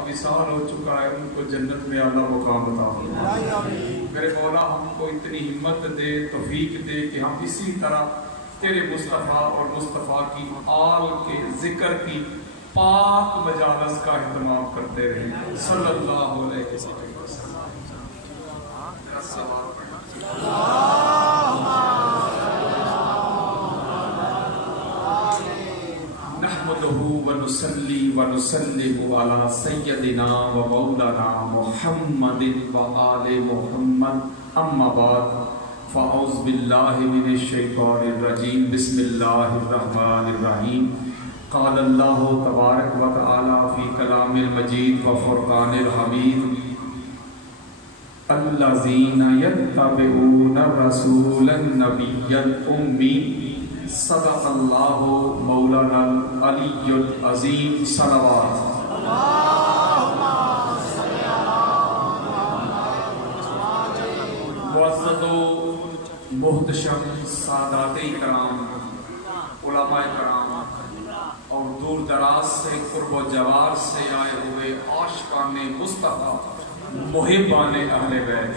اب وصال ہو چکا ہے، ان کو جنت میں اعلیٰ مقام عطا فرمائے۔ میرے مولا ہم کو اتنی ہمت دے، توفیق دے کہ ہم اسی طرح تیرے مصطفیٰ اور مصطفیٰ کی آل کے ذکر کی پاک مجالس کا اہتمام کرتے رہیں صلی اللہ علیہ وسلم۔ نحمده ونصلي ونسلم على سيدنا ومولانا محمد وآل محمد اما بعد فاعوذ بالله من الشيطان الرجيم بسم الله الرحمن الرحيم قال الله تبارك وتعالى في كلام المجيد وفرقان الحميد الذين يتبعون الرسول النبي الأمي صدق اللہ مولانا العلی العظیم صلوات۔ معزز و محتشم سادات کرام، علماء کرام اور دور دراز سے قرب و جوار سے آئے ہوئے عاشقان مصطفیٰ، محبان اہل بیت،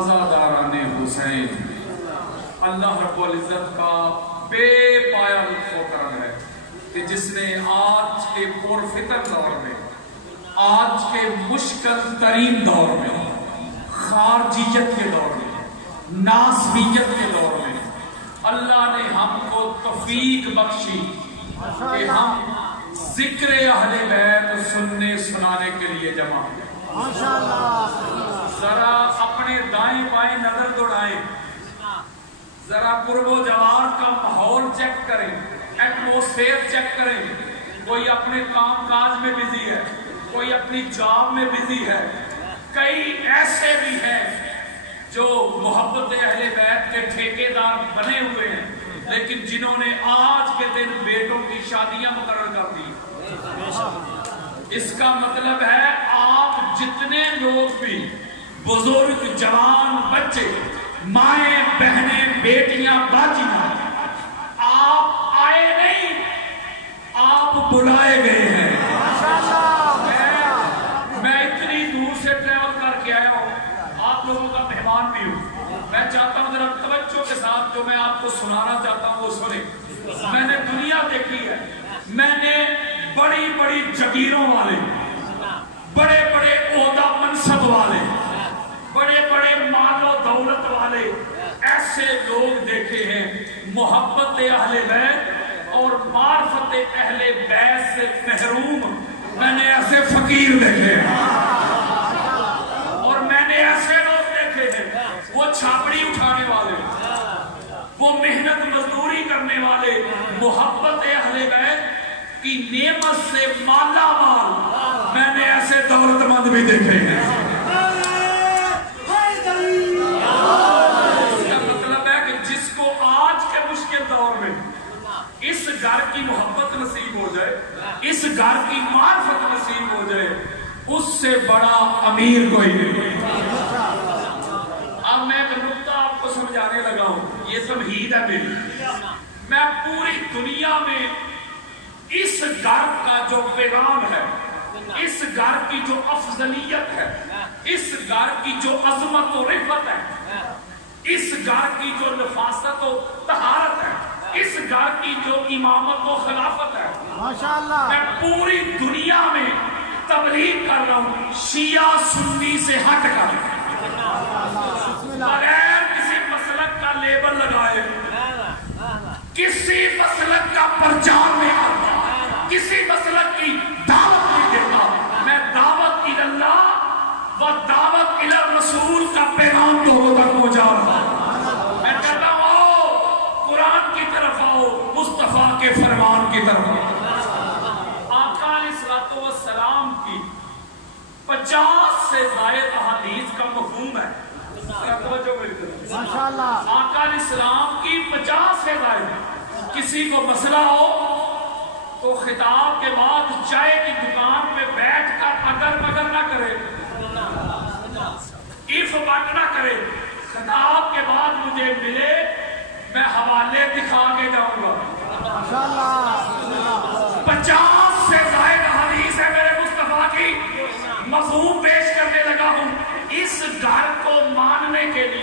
عزاداران حسین، اللہ رب العزت کا بے پایا لطف و کرم ہے کہ جس نے آج کے پرفتن دور میں، آج کے مشکل ترین دور میں، خارجیت کے دور میں، ناسبیت کے دور میں اللہ نے ہم کو توفیق بخشی کہ ہم ذکر اہل بیت سننے سنانے کے لیے جمع ہوئے۔ ذرا اپنے دائیں بائیں نظر دوڑائیں، ذرا قرب و جوار کا ماحول چیک کریں، ایٹموسفیئر چیک کریں۔ کوئی اپنے کام کاج میں بزی ہے، کوئی اپنی جاب میں بزی ہے، کئی ایسے بھی ہیں جو محبت اہل بیت کے ٹھیکیدار بنے ہوئے ہیں، لیکن جنہوں نے آج کے دن بیٹوں کی شادیاں مقرر کر دی۔ اس کا مطلب ہے آپ جتنے لوگ بھی، بزرگ، جوان، بچے، مائیں، بہنیں، بیٹیاں، باجیاں، آپ آئے نہیں، آپ بلائے گئے ہیں۔ میں اتنی دور سے ٹریول کر کے آیا ہوں، آپ لوگوں کا مہمان بھی ہوں۔ میں چاہتا ہوں ذرا توجہ کے ساتھ جو میں آپ کو سنانا چاہتا ہوں وہ سنیں۔ میں نے دنیا دیکھی ہے، میں نے بڑی بڑی جگیروں والے، بڑے بڑے عہدہ منصب والے، بڑے بڑے مال و دولت والے ایسے لوگ دیکھے ہیں۔ محبت اہل بیت اور معرفت اہل بیت سے محروم میں نے ایسے فقیر دیکھے ہیں، اور میں نے ایسے لوگ دیکھے ہیں وہ چھاپڑی اٹھانے والے، وہ محنت مزدوری کرنے والے، محبت اہل بیت کی نعمت سے مالا مال میں نے ایسے دولت مند بھی دیکھے ہیں۔ اس گھر کی محبت نصیب ہو جائے، اس گھر کی معرفت نصیب ہو جائے، اس سے بڑا امیر کوئی نہیں۔ اب میں ایک نقطہ آپ کو سمجھانے لگا ہوں، یہ تمہید ہے میری۔ میں پوری دنیا میں اس گھر کا جو پیغام ہے، اس گھر کی جو افضلیت ہے، اس گھر کی جو عظمت و رفعت ہے، اس گھر کی جو نفاست و طہارت ہے، اس گھر کی جو امامت و خلافت ہے، ماشاءاللہ میں پوری دنیا میں تبلیغ کر رہا ہوں، شیعہ سنی سے ہٹ کر، بغیر کسی مسلک کا لیبل لگائے، کسی مسلک کا پرچار نہیں کرتا، کسی مسلک کی دعوت نہیں دیتا۔ میں دعوت اللہ و دعوت الرسول کا پیغام دونوں تک پہنچا رہا ہوں۔ میں کہتا ہوں آؤ قرآن کی طرف آؤ، مصطفیٰ کے فرمان کی طرف آؤ۔ آقا علیہ السلام کی 50 سے زائد احادیث کا مفہوم ہے۔ ماشاءاللہ آقا علیہ السلام کی 50 سے زائد۔ کسی کو مسئلہ ہو تو خطاب کے بعد چائے کی دکان پہ بیٹھ کر اگر مگر نہ کرے، ایف بٹ نہ کرے، خطاب کے بعد مجھے ملے، میں حوالے دکھا کے جاؤں گا۔ 50 سے زائد حدیث ہے میرے مصطفیٰ کی،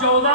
14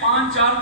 5-4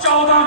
14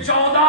14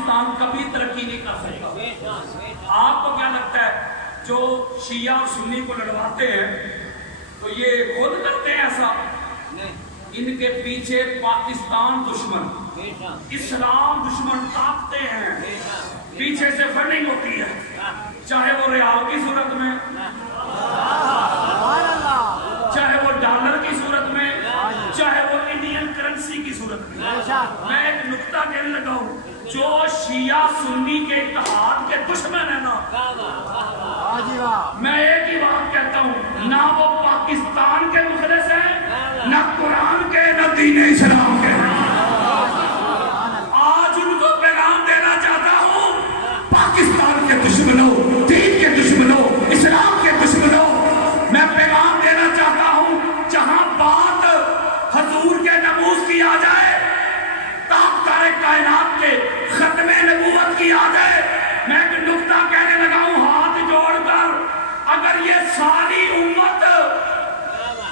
پاکستان کبھی ترقی نہیں کر سکتا۔ آپ کو کیا لگتا ہے جو شیعہ اور سنی کو لڑواتے ہیں تو یہ خود کرتے ہیں ایسا؟ ان کے پیچھے پاکستان دشمن، اسلام دشمن طاقتیں ہیں، پیچھے سے فنڈنگ ہوتی ہے، چاہے وہ ریال کی صورت میں، چاہے وہ ڈالر کی صورت میں، چاہے وہ انڈین کرنسی کی صورت میں۔ میں ایک نکتہ کہنے لگا ہوں، جو شیعہ سنی کے اتحاد کے دشمن ہیں نا، میں ایک ہی بات کہتا ہوں، نہ وہ پاکستان کے مخلص ہیں، نہ قرآن کے، نہ دین اسلام کے۔ آج ان کو پیغام دینا چاہتا ہوں، پاکستان کے دشمنوں، دین کے دشمنوں، اسلام کے دشمنوں، میں پیغام دینا چاہتا ہوں، جہاں بات حضور کے ناموس کی آ جائے، تاقدار کائنات کے ختم نبوت کی آ جائے، میں ایک نکتہ کہنے لگا ہوں ہاتھ جوڑ کر، اگر یہ ساری امت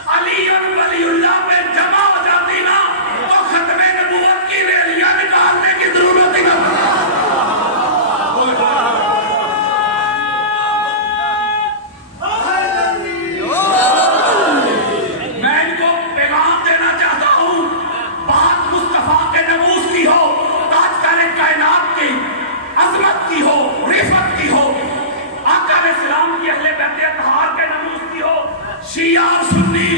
علی ولی اللہ پہ جمع ہو جاتی نا تو ختم نبوت کی ریلیاں نکالنے کی ضرورت ہی نہ میں ان کو پیغام دینا چاہتا ہوں، بات مصطفیٰ کے ناموس کی ہو، تاجدار کائنات کی عظمت کی ہو، رفعت کی ہو، آقا علیہ السلام کی اہل بیت اطہار کے ناموس کی ہو، شیعہ اور سنی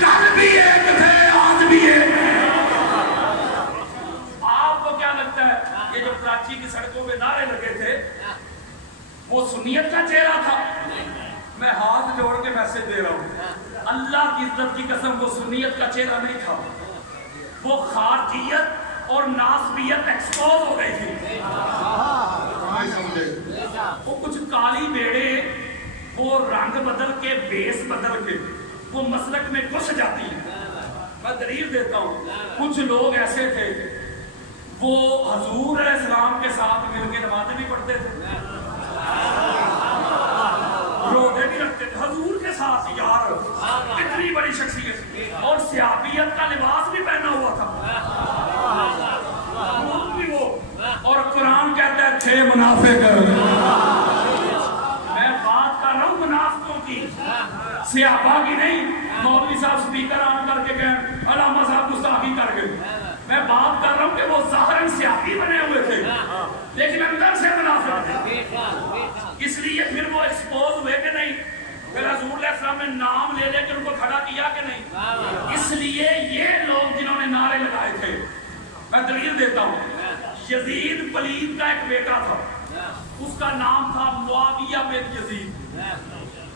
کل بھی ایک تھے، آج بھی ایک ہے۔ آپ کو کیا لگتا ہے یہ جو کراچی کی سڑکوں پہ نعرے لگے تھے وہ سنیت کا چہرہ تھا؟ میں ہاتھ جوڑ کے میسج دے رہا ہوں، اللہ کی عزت کی قسم وہ سنیت کا چہرہ نہیں تھا، وہ خارجیت اور ناسبیت ایکسپوز ہو گئی تھی۔ وہ کچھ کالی بیڑے وہ رنگ بدل کے، بیس بدل کے وہ مسلک میں گھس جاتی ہیں۔ میں دلیل دیتا ہوں، کچھ لوگ ایسے تھے وہ حضور علیہ السلام کے ساتھ مل کے نمازیں بھی پڑھتے تھے، روزے بھی رکھتے تھے حضور کے ساتھ، یار اتنی بڑی شخصیت، اور صحابیت کا لباس بھی پہنا ہوا تھا، بھی وہ، اور قرآن کہتا ہے تھے منافق۔ میں بات کر رہا ہوں منافقوں کی، صحابہ کی نہیں۔ مولوی صاحب سپیکر آن کر کے کہیں علامہ صاحب گستاخی کر گئے، میں بات کر رہا ہوں کہ وہ ظاہراً صحابی بنے ہوئے تھے لیکن اندر سے منافق تھے، اس لیے پھر وہ ایکسپوز ہوئے کہ نہیں، پھر حضور علیہ السلام نے نام لے لے کے ان کو کھڑا کیا کہ نہیں۔ اس لیے یہ لوگ جنہوں نے نعرے لگائے تھے، میں دلیل دیتا ہوں، یزید پلید کا ایک بیٹا تھا، اس کا نام تھا معاویہ بن یزید،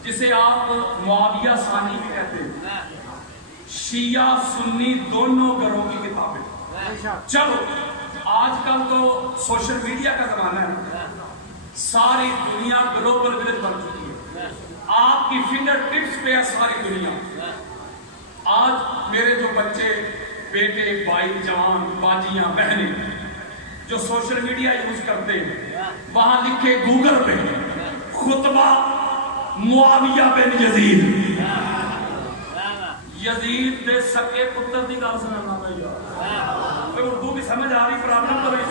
جسے آپ معاویہ ثانی بھی کہتے ہیں۔ شیعہ سنی دونوں گروہ کی کتابیں۔ چلو آج کل تو سوشل میڈیا کا زمانہ ہے، ساری دنیا گلوبل ولیج بن چکی ہے، آپ کی فنگر ٹپس پہ ہے ساری دنیا۔ آج میرے جو بچے، بیٹے، بھائی، جوان، باجیاں، بہنیں جو سوشل میڈیا یوز کرتے ہیں، وہاں لکھے گوگل پہ خطبہ معاویہ بن یزید، یزید دے سکے پتر دی گل سننا پہ یار، اردو کی سمجھ آ رہی پرابلم تو نہیں۔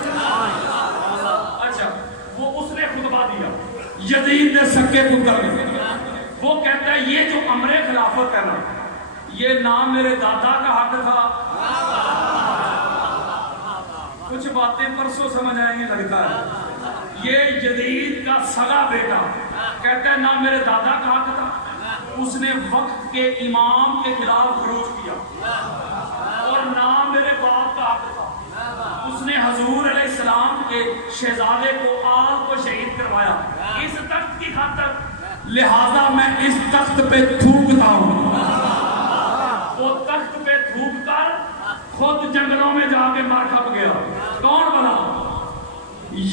اچھا وہ اس نے خطبہ دیا یزید دے سکے پتر نے، وہ کہتا ہے یہ جو امر خلافت ہے نا، یہ نام میرے دادا کا حق تھا۔ کچھ باتیں پرسوں سمجھ آئیں گے لگتا ہے۔ یہ یزید کا سگا بیٹا کہتا ہے نہ میرے دادا کا حق تھا، اس نے وقت کے امام کے خلاف خروج کیا، اور نہ میرے باپ کا حق تھا، اس نے حضور علیہ السلام کے شہزادے کو آل کو شہید کروایا اس تخت کی خاطر، لہذا میں اس تخت پہ تھوکتا ہوں۔ وہ تخت پہ تھوک کر خود جنگلوں میں جا کے مار کھپ گیا۔ کون بنا؟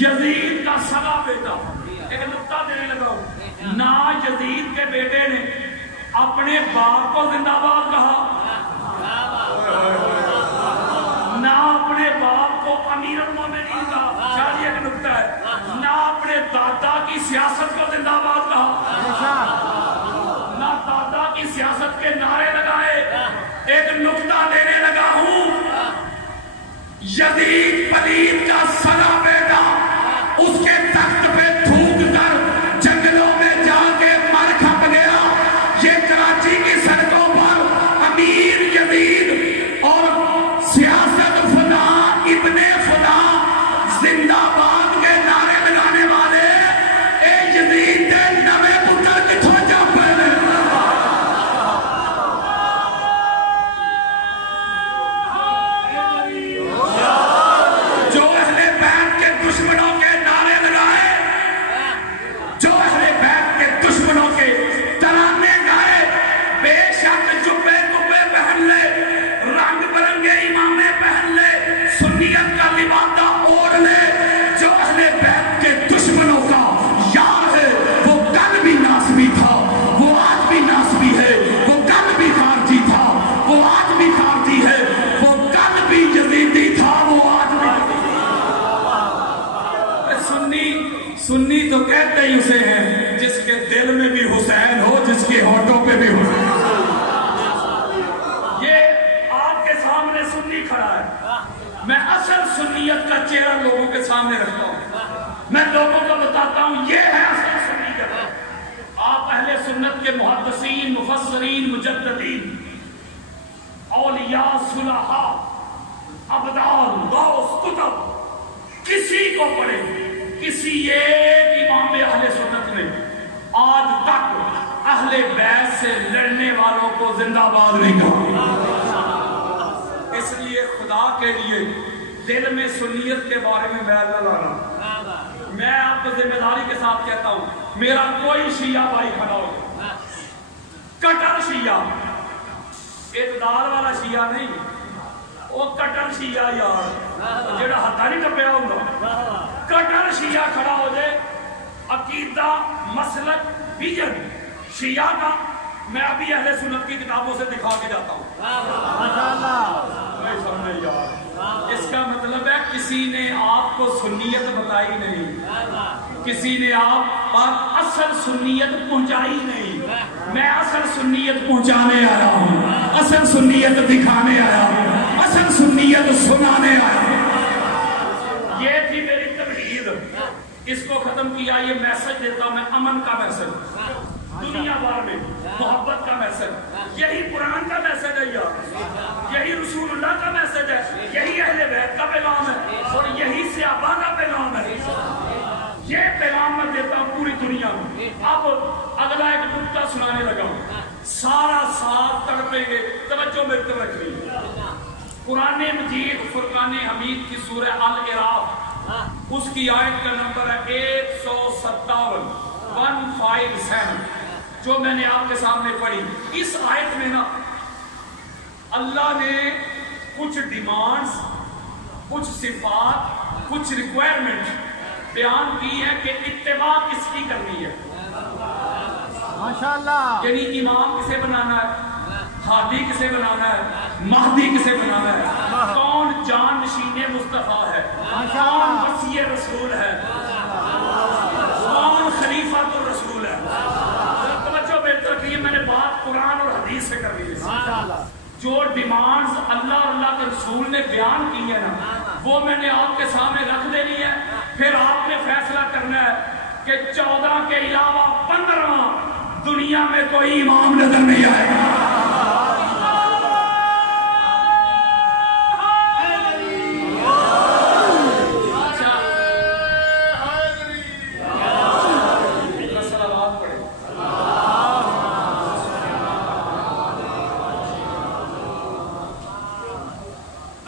یزید کا سگا بیٹا۔ ایک نقطہ دینے لگا ہوں، نہ یزید کے بیٹے نے اپنے باپ کو زندہ باد کہا، نہ اپنے باپ کو امیر المومنین کہا، شاید یہ ایک نقطہ ہے، نہ اپنے دادا کی سیاست کو زندہ باد کہا، نہ دادا کی سیاست کے نعرے لگائے۔ ایک نقطہ دینے لگا ہوں، یزید پلید کا سگا بیٹا سنی تو کہتے ہی اسے ہیں جس کے دل میں بھی حسین ہو، جس کے ہونٹوں پہ بھی حسین ہو۔ یہ آپ کے سامنے سنی کھڑا ہے، میں اصل سنیت کا چہرہ لوگوں کے سامنے رکھتا ہوں، میں لوگوں کو بتاتا ہوں یہ ہے اصل سنیت۔ آپ اہل سنت کے محدثین، مفسرین، مجددین، اولیاء، صلحاء، ابدال، غوث، کتب، کسی کو پڑھے، کسی ایک امام اہل سنت نے آج تک اہل بیت سے لڑنے والوں کو زندہ باد نہیں کہا۔ اس لیے خدا کے لیے دل میں سنیت کے بارے میں میل نہ لانا۔ میں آپ کو ذمہ داری کے ساتھ کہتا ہوں، میرا کوئی شیعہ بھائی کھڑا ہو، کٹر شیعہ، اعتدال والا شیعہ نہیں، وہ کٹر شیعہ یار جڑا ہتھا نہیں ٹپیا ہوگا، کٹر شیعہ کھڑا ہو جائے، عقیدہ، مسلک، ویژن شیعہ کا میں ابھی اہل سنت کی کتابوں سے دکھا کے جاتا ہوں۔ نہیں سمجھے یار، اس کا مطلب ہے کسی نے آپ کو سنیت بتائی نہیں، کسی نے آپ پر اصل سنیت پہنچائی نہیں۔ میں اصل سنیت پہنچانے آیا ہوں، اصل سنیت دکھانے آیا ہوں، اصل سنیت سنانے آیا ہوں۔ یہ تھی میری تبلیغ، اس کو ختم کیا۔ یہ میسج دیتا ہوں میں، امن کا میسج، دنیا بھر میں محبت کا میسج، یہی قرآن کا میسج ہے یار، یہی رسول اللہ کا میسج ہے، یہی اہل بیت کا پیغام ہے، اور یہی صحابہ کا پیغام ہے۔ یہ پیغام میں دیتا ہوں پوری دنیا میں۔ اب اگلا ایک نکتہ سنانے لگا ہوں، سارا ساتھ تڑپیں گے، توجہ میری طرف رکھنی۔ قرآن مجید فرقان حمید کی سورہ الاعراف، اس کی آیت کا نمبر ہے 157، 157، جو میں نے آپ کے سامنے پڑھی۔ اس آیت میں نا اللہ نے کچھ ڈیمانڈز، کچھ صفات، کچھ ریکوائرمنٹ بیان کی ہے کہ اتباع کس کی کرنی ہے۔ ماشاءاللہ، یعنی امام کسے بنانا ہے، ہادی کسے بنانا ہے، مہدی کسے بنانا ہے، کون جان نشین مصطفیٰ ہے، کون وصی رسول ہے، کون خلیفۃ الرسول ہے۔ توجہ بہتر رکھیے، میں نے بات قرآن اور حدیث سے کرنی ہے۔ جو ڈیمانڈز اللہ اور اللہ کے رسول نے بیان کی ہے نا، وہ میں نے آپ کے سامنے رکھ دینی ہے، پھر آپ نے فیصلہ کرنا ہے کہ 14 کے علاوہ 15واں دنیا میں کوئی امام نظر نہیں آئے گا۔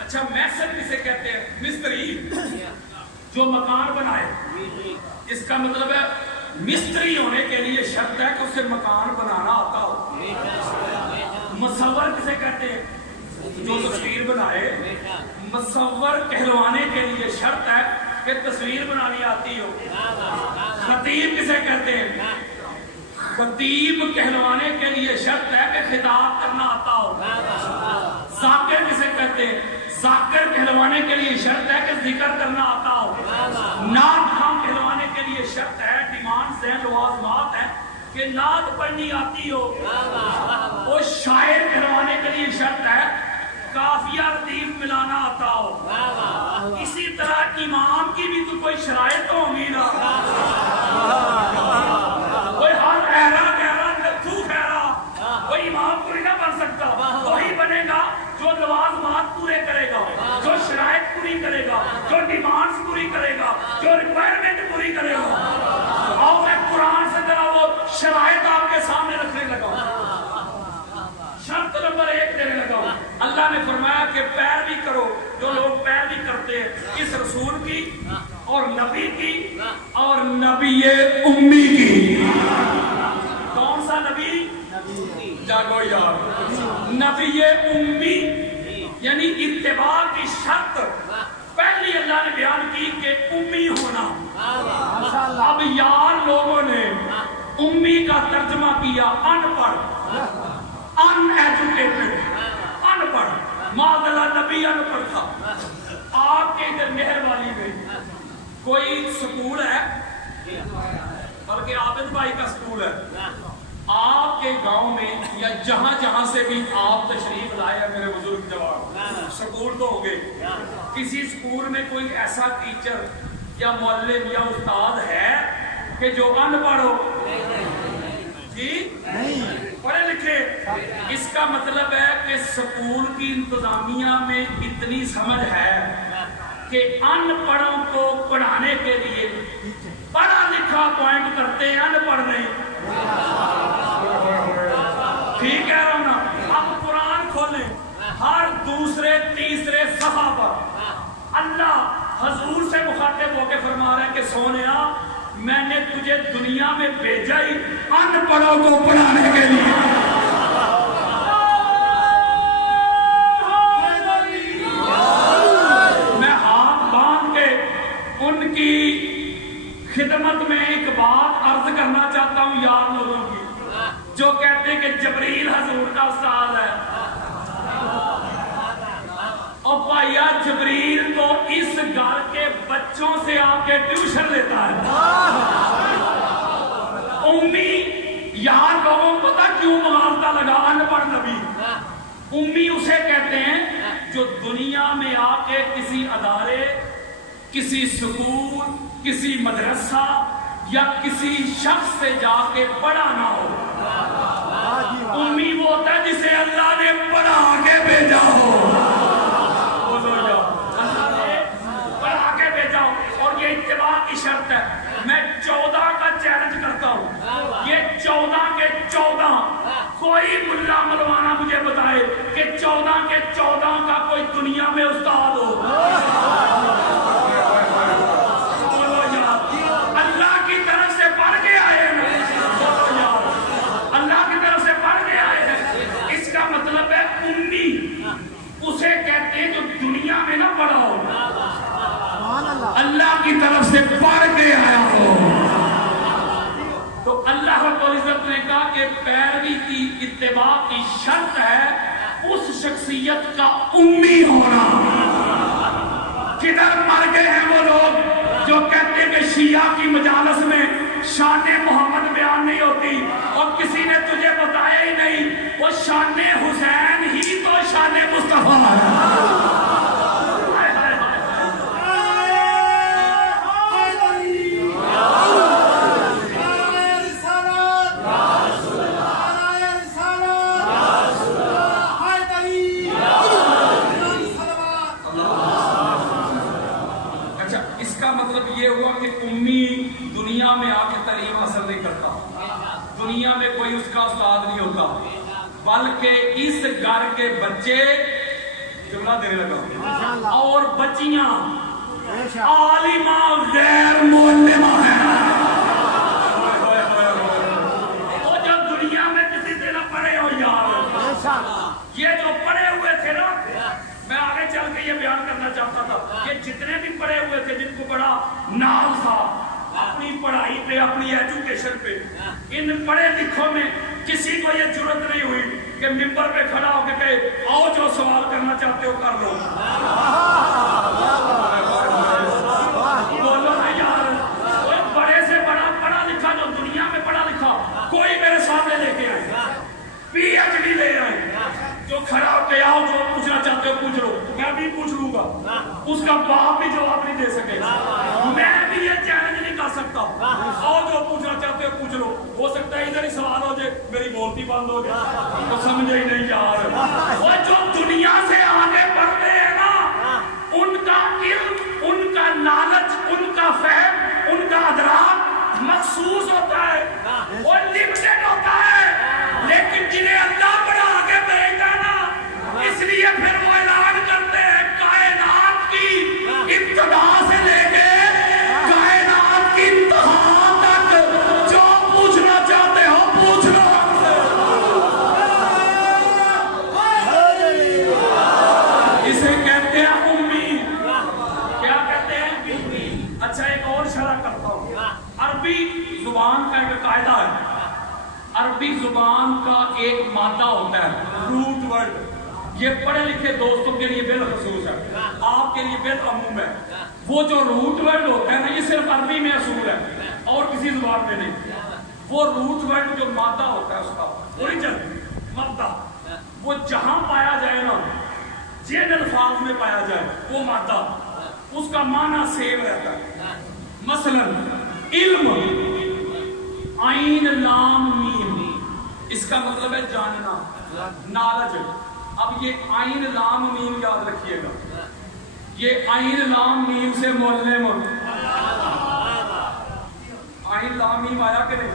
اچھا، میسر کسے کہتے ہیں؟ مستری جو مکان بنائے، اس کا مطلب ہے مستری ہونے کے لیے شرط ہے کہ اسے مکان بنانا آتا ہو۔ مصور کسے کہتے ہیں؟ جو تصویر بنائے۔ مصور کہلوانے کے لیے شرط ہے کہ تصویر بنانی آتی ہو۔ خطیب کسے کہتے ہیں؟ خطیب کہلوانے کے لیے شرط ہے کہ خطاب کرنا آتا ہو۔ ذاکر کسے کہتے ہیں؟ ذاکر کہلوانے کے لیے شرط ہے کہ ذکر کرنا آتا ہو۔ نعت خواں کہلوانے کے لیے شرط ہے، ڈیمانڈز ہیں، لوازمات ہیں کہ نعت پڑھنی آتی ہو۔ وہ شاعر کہلوانے کے لیے شرط ہے قافیہ ردیف ملانا آتا ہو۔ اسی طرح امام کی بھی تو کوئی شرائط ہوں گی نا، کوئی ہر ایرا گہرا نتھو خیرا کوئی امام پوری نہ بن سکتا، وہی بنے گا جو لوازمات پورے کرے گا، جو شرائط پوری کرے گا، جو ڈیمانڈز پوری کرے گا، جو ریکوائرمنٹ پوری کرے گا۔ اور میں قرآن سے ذرا وہ شرائط آپ کے سامنے رکھنے لگا ہوں، شرط نمبر 1 دینے لگا ہوں۔ اللہ نے فرمایا کہ پیروی کرو، جو لوگ پیروی کرتے ہیں اس رسول کی اور نبی کی اور نبی امی کی۔ کون سا نبی؟ جاگو یار، نبی امی، یعنی اتباع کی شرط پہلی اللہ نے بیان کی کہ امی ہونا۔ اب یار لوگوں نے امی کا ترجمہ کیا ان پڑھ، ان ایجوکیٹڈ، ان پڑھ۔ معاذ اللہ نبی ان پڑھ تھا۔ آپ کے ادھر مہربانی میں کوئی سکول ہے بلکہ عابد بھائی کا سکول ہے آپ کے گاؤں میں یا جہاں جہاں سے بھی آپ تشریف لائے ہیں میرے بزرگ جواب سکول تو ہو گئے کسی سکول میں کوئی ایسا ٹیچر یا معلم یا استاد ہے کہ جو ان پڑھ ہو جی پڑھے لکھے اس کا مطلب ہے کہ سکول کی انتظامیہ میں اتنی سمجھ ہے کہ ان پڑھوں کو پڑھانے کے لیے پڑھا لکھا اپوائنٹ کرتے ہیں ان پڑھ نہیں ٹھیک کہہ رہا ہوں نا اب قرآن کھولیں ہر دوسرے تیسرے صفحہ پر اللہ حضور سے مخاطب ہو کے فرما رہے ہیں کہ سونیا میں نے تجھے دنیا میں بھیجا ہی ان پڑھوں کو پڑھانے کے لیے میں ہاتھ باندھ کے ان کی خدمت میں ایک بات عرض کرنا چاہتا ہوں یار لوگوں کی جو کہتے ہیں کہ جبریل حضور کا استاد ہے اور بھائیا جبریل تو اس گھر کے بچوں سے آ کے ٹیوشن لیتا ہے امی یار لوگوں کو پتا کیوں مغالطہ لگا ان پڑھ نبی امی اسے کہتے ہیں جو دنیا میں آ کے کسی ادارے کسی سکول کسی مدرسہ یا کسی شخص سے جا کے پڑھا نہ ہو امی وہ ہوتا ہے جسے اللہ نے پڑھا کے بھیجا ہو اللہ نے پڑھا کے بھیجا ہو اور یہ اتباع کی شرط ہے میں 14 کا چیلنج کرتا ہوں یہ 14 کے 14 کوئی ملا ملوانا مجھے بتائے کہ 14 کے 14 کا کوئی دنیا میں استاد ہو اللہ کی طرف سے پڑھ کے آئے ہیں اللہ کی طرف سے پڑھ کے آئے ہیں اس کا مطلب ہے امی اسے کہتے ہیں جو دنیا میں نہ پڑھا ہو اللہ کی طرف سے پڑھ کے آیا ہو تو اللہ رب العزت نے کہا کہ پیروی کی اتباع کی شرط ہے اس شخصیت کا امی ہونا کدھر مر گئے ہیں وہ لوگ جو کہتے ہیں کہ شیعہ کی مجالس میں شان محمد بیان نہیں ہوتی اور کسی نے تجھے بتایا ہی نہیں وہ شان حسین ہی تو شان مصطفیٰ ہے دنیا میں آ کے تعلیم حاصل نہیں کرتا دنیا میں کوئی اس کا استاد نہیں ہوتا بلکہ اس گھر کے بچے جملہ دینے لگا اور بچیاں عالمہ غیر معلمہ ہیں وہ جب دنیا میں کسی سے نہ پڑھے ہو یار یہ جو پڑھے ہوئے تھے نا میں آگے چل کے یہ بیان کرنا چاہتا تھا یہ جتنے بھی پڑھے ہوئے تھے جن کو بڑا ناز تھا اپنی پڑھائی پہ اپنی ایجوکیشن پہ ان پڑھے لکھوں میں کسی کو یہ جرت نہیں ہوئی کہ ممبر پہ کھڑا ہو کے کہے آؤ جو سوال کرنا چاہتے ہو کر لو بولو نا یار کوئی بڑے سے بڑا پڑھا لکھا جو دنیا میں پڑھا لکھا کوئی میرے سامنے لے کے آئے پی ایچ ڈی لے آئے جو کھڑا ہو کے آؤ جو پوچھنا چاہتے ہو پوچھ لو میں بھی پوچھ لوں گا اس کا باپ بھی جواب نہیں دے سکے میں بھی یہ چیلنج نہیں کر سکتا آؤ جو پوچھنا چاہتے ہو پوچھ لو ہو سکتا ہے ادھر ہی سوال ہو جائے میری بولتی بند ہو جائے تو سمجھے ہی نہیں یار وہ جو دنیا سے آگے بڑھتے ہیں نا ان کا علم ان کا نالج ان کا فہم ان کا ادراک مخصوص ہوتا ہے وہ لمیٹڈ ہوتا ہے لیکن جنہیں اللہ بڑا آگے بھیجتا نا اس لیے پھر وہ اعلان کرتے ہیں کائنات کی ابتدا سے لے کے کائنات کی انتہا تک جو پوچھنا چاہتے ہو پوچھ لو اسے کہتے ہیں امی کیا کہتے ہیں اچھا ایک اور شرح کرتا ہوں عربی زبان کا ایک قاعدہ ہے عربی زبان کا ایک مادہ ہوتا ہے روٹ ورڈ یہ پڑھے لکھے دوستوں کے لیے بالخصوص ہے آپ کے لیے بالعموم ہے وہ جو روٹ ورڈ ہوتا ہے نا، یہ صرف عربی میں اصول ہے اور کسی زبان میں نہیں. وہ روٹ ورڈ جو مادہ ہوتا ہے اس کا اوریجن مادہ، وہ جہاں پایا جائے نا، جن الفاظ میں پایا جائے وہ مادہ، اس کا معنی سیم رہتا ہے. مثلا علم، عین لام میم، اس کا مطلب ہے جاننا، نالج. اب یہ عین لام میم یاد رکھیے گا، یہ عین لام میم سے معلم، عین لام میم آیا کہ نہیں،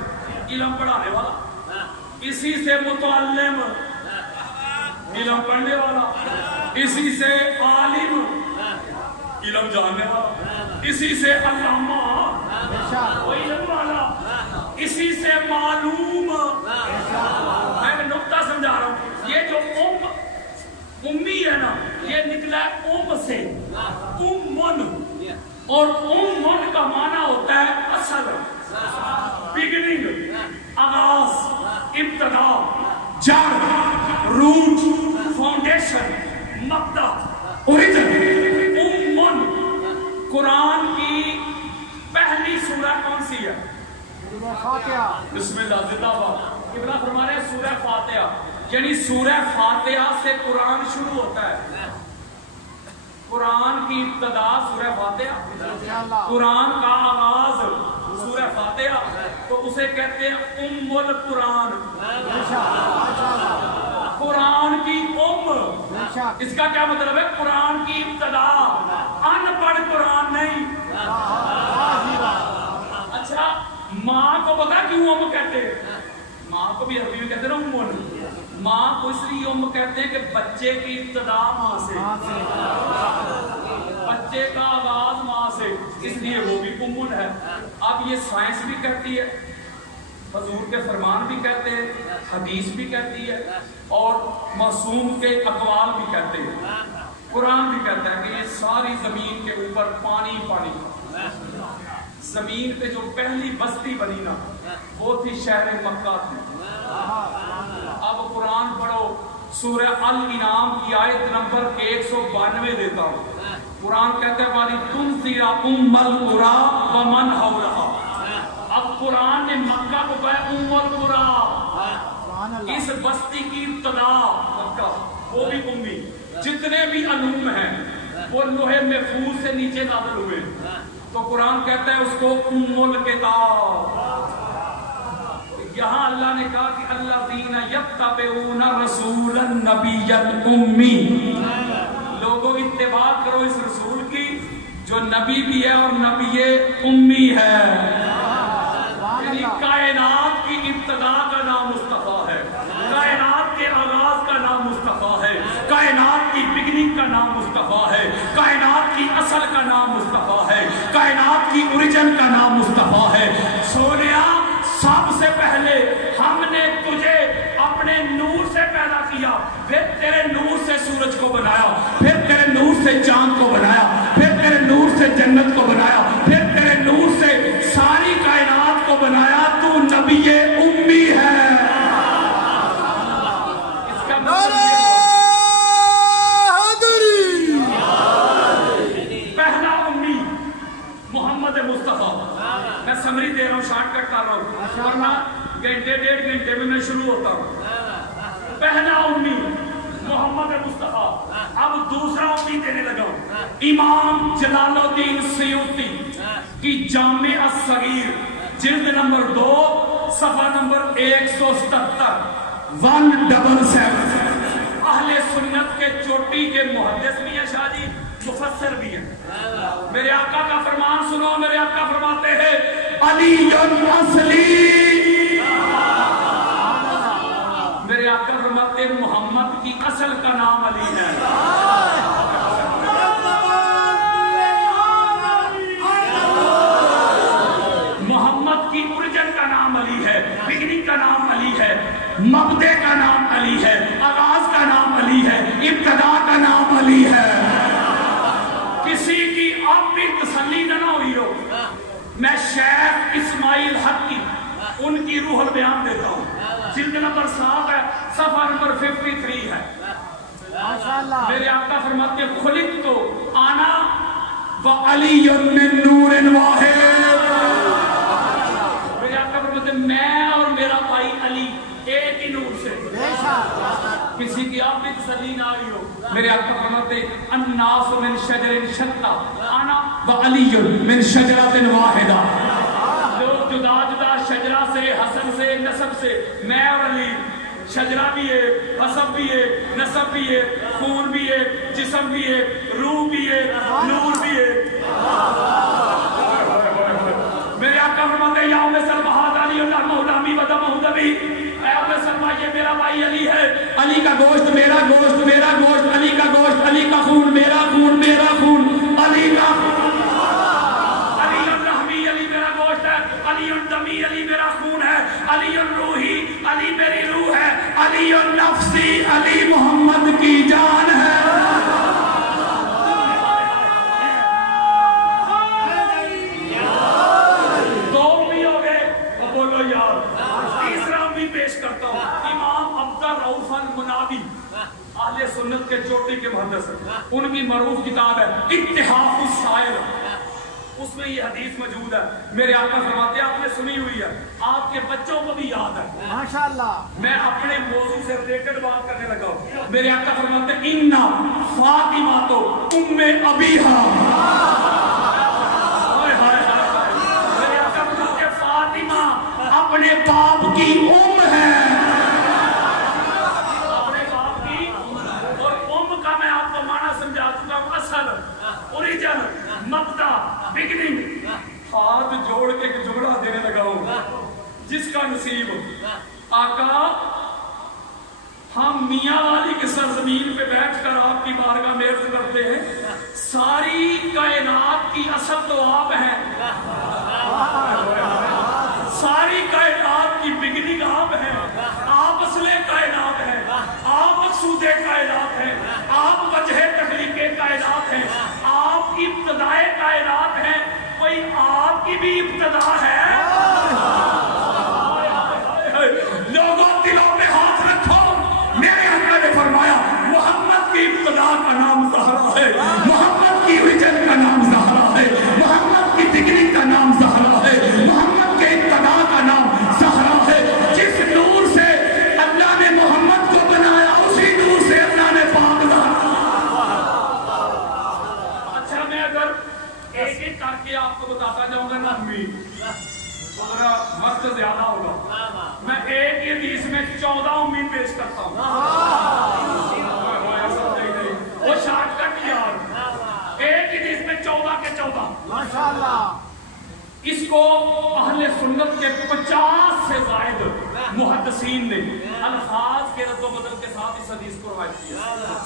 علم پڑھانے والا، اسی سے متعلم، علم پڑھنے والا، اسی سے عالم، علم جاننے والا، اسی سے علامہ، علم والا، اسی سے معلوم. میں نے نقطہ سمجھا رہا ہوں. یہ جو امی ہے نا، یہ نکلا ہے سے، امن، اور امن کا معنی ہوتا ہے اصل، بگننگ، آغاز، ابتدا، جڑ، روٹ، فاؤنڈیشن، مبدا، اوریجن. امن. قرآن کی پہلی سورہ کون سی ہے؟ بسم اللہ زندہ باد. ابن فرما رہے ہیں سورہ فاتحہ، یعنی سورہ فاتحہ سے قرآن شروع ہوتا ہے. قرآن کی ابتدا سورہ فاتحہ، قرآن کا آغاز سورہ فاتحہ، تو اسے کہتے ہیں ام القرآن. قرآن کی اس کا کیا مطلب ہے؟ قرآن کی ابتدا. ان پڑھ قرآن نہیں. اچھا، ماں کو پتا کیوں ام کہتے ہیں؟ ماں کو بھی عربی میں کہتے ہیں نا ام. ماں کو اس لیے ام کہتے ہیں کہ بچے کی ابتدا ماں سے، بچے کا آغاز ماں سے، اس لیے وہ بھی امن ہے. اب یہ سائنس بھی کہتی ہے، حضور کے فرمان بھی کہتے ہیں، حدیث بھی کہتی ہے، اور معصوم کے اقوال بھی کہتے ہیں. قرآن بھی کہتا ہے کہ یہ ساری زمین کے اوپر پانی پانی. زمین پہ جو پہلی بستی بنی نا، وہ تھی شہر مکہ تھی. اب قرآن پڑھو، سورہ الانعام کی آیت نمبر 192 دیتا ہوں. قرآن کہتا ہے والی تنذر ام القری ومن حولها. اب قرآن نے مکہ کو کہا ام القری، اس بستی کی ابتدا مکہ، وہ بھی امی. جتنے بھی علوم ہیں وہ لوح محفوظ سے نیچے نازل ہوئے، تو قرآن کہتا ہے اس کو ام الکتاب. یہاں اللہ نے کہا کہ الذین یتبعون رسول النبی الامی، لوگوں اتباع کرو اس رسول کی جو نبی بھی ہے اور نبی امی ہے. یعنی کائنات کی ابتدا کا نام مصطفیٰ ہے، کائنات کے آغاز کا نام مصطفیٰ ہے، کائنات کی بگننگ کا نام مصطفیٰ ہے، کائنات کی اصل کا نام مصطفیٰ ہے، کائنات کی اوریجن کا نام مصطفیٰ ہے. سونیا، سب سے پہلے ہم نے تجھے اپنے نور سے پیدا کیا، پھر تیرے نور سے سورج کو بنایا، پھر تیرے نور سے چاند کو بنایا، پھر تیرے نور سے جنت کو بنایا، پھر تیرے نور سے ساری کائنات کو بنایا. تو نبی امی ہے. اس کا پہلا امی محمد مصطفیٰ. میں سمری دے رہا ہوں، شارٹ کٹ کر رہا ہوں، ورنہ گھنٹے ڈیڑھ گھنٹے میں شروع ہوتا ہوں. پہلا امی محمد مصطفیٰ. اب دوسرا امی دینے لگا ہوں. امام جلال الدین سیوطی کی جامع الصغیر جلد نمبر 2 صفحہ نمبر 177 177. اہل سنت کے چوٹی کے محدث بھی ہیں شاہ جی، مفسر بھی ہیں. میرے آقا کا فرمان سنو. میرے آقا فرماتے ہیں علی اصلی. میرے آقا فرماتے ہیں محمد کی اصل کا نام علی ہے. محمد کی اوریجن کا نام علی ہے، بگننگ کا نام علی ہے، مبدے کا نام علی ہے، آغاز کا نام علی ہے، ابتدا کا نام علی ہے. کسی کی اب بھی تسلی نہ ہوئی ہو، میں شیخ اسماعیل حق کی ان کی روح البیان دیتا ہوں. جلد نمبر 7 ہے، صفحہ نمبر 53 ہے. میرے آقا فرماتے ہیں خلق تو آنا وعلی من نور واحد. میرے آقا فرماتے ہیں میں اور میرا بھائی علی ایک ہی نور سے. کسی کی آپ بھی تسلی نہ آئی ہو. میرے آقا فرماتے ہیں الناس من شجر شتى انا وعلی من شجرۃ واحدہ. لوگ جدا جدا شجرہ سے، حسن سے، نسب سے، میں اور علی شجرہ بھی ہے، حسب بھی ہے، نسب بھی ہے، خون بھی ہے، جسم بھی ہے، روح بھی ہے، نور بھی ہے. میرے آقا فرماتے ہیں یا ام سلمہ علی اللہ مہدمی و دمہ دمی. اے ام سلمہ یہ میرا بھائی علی ہے، علی کا گوشت میرا گوشت، میرا گوشت علی کا گوشت، علی کا خون میرا خون، میرا خون علی کا. علی الرحمی علی میرا گوشت ہے، علی الدمی علی میرا خون ہے، علی الروحی علی میری روح ہے، علی النفسی علی محمد کی جان ہے. دو بھی ہو گئے. بولو یار. تیسرا بھی پیش کرتا ہوں. امام عبدالرؤف المناوی اہل سنت کے چوٹی کے محدث ہیں. ان کی معروف کتاب ہے اتحاف السائر. اس میں یہ حدیث موجود ہے. میرے آقا فرماتے ہیں آپ نے سنی ہوئی ہے، آپ کے بچوں کو بھی یاد ہے. ماشاءاللہ. میں اپنے موضوع سے ریلیٹڈ بات کرنے لگا ہوں. میرے آقا فرماتے ہیں اِنَّا فاطمہ تو ام ابیہا. میرے آقا فرماتے ہیں فاطمہ اپنے باپ کی ام ہے. اپنے باپ کی. اور ام کا میں آپ کو معنی سمجھا چکا ہوں. اصل، اوریجن، مبدا، بگننگ. ہاتھ جوڑ کے ایک جملہ دینے لگا ہوں. جس کا نصیب آقا ہم میاں والی کے سرزمین پہ بیٹھ کر آپ کی بارگاہ میں عرض کرتے ہیں ساری کائنات کی اصل تو آپ ہیں. ساری کائنات کی بگننگ آپ ہیں. آپ اصل کائنات ہیں. آپ مقصود کائنات ہیں. آپ وجہ تخلیق کائنات ہیں. آپ ابتدائے کائنات ہیں. کوئی آپ کی بھی ابتدا ہے. لوگوں دلوں میں ہاتھ رکھو. میرے آقا نے فرمایا محمد کی ابتدا کا نام زہرا ہے، محمد کی اوریجن کا نام زہرا ہے، محمد کی بگننگ کا نام زہرا ہے، محمد کے ابتدا کا نام زہرا ہے. جس نور سے اللہ نے محمد کو بنایا اسی نور سے اللہ نے پاک زہرا. اچھا میں اگر ایک ایک کر کے آپ کو بتاتا جاؤں گا نا تو ذرا وقت زیادہ ہوگا. میں ایک ہی حدیث میں 14 امید پیش کرتا ہوں. وہ شارٹ کٹ یار. ایک ہی حدیث میں 14 کے 14. ماشاءاللہ. اس کو اہل سنت کے 50 سے زائد محدثین نے الفاظ کے رد و بدل کے ساتھ اس حدیث کو روایت کیا.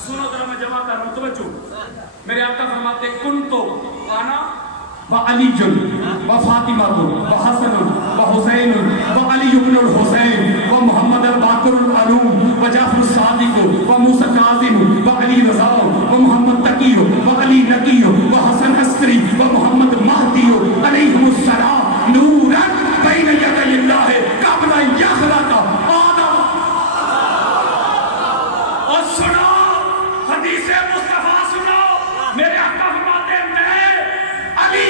سنو ذرا میں جمع کر رہا ہوں توجہ. میرے آقا فرماتے کن تو آنا وعلی وفاطمہ وحسن وحسین وعلی بن الحسین ومحمد الباقر العلوم وجعفر الصادق وموسیٰ کاظم وعلی رضا ومحمد تقی وعلی نقی وحسن عسکری ومحمد مہدی علیہم السلام نورا بین یدی اللہ قبل یخلق آدم. اور سنو حدیث مصطفیٰ سنو. میرے آقا فرماتے ہیں میں علی،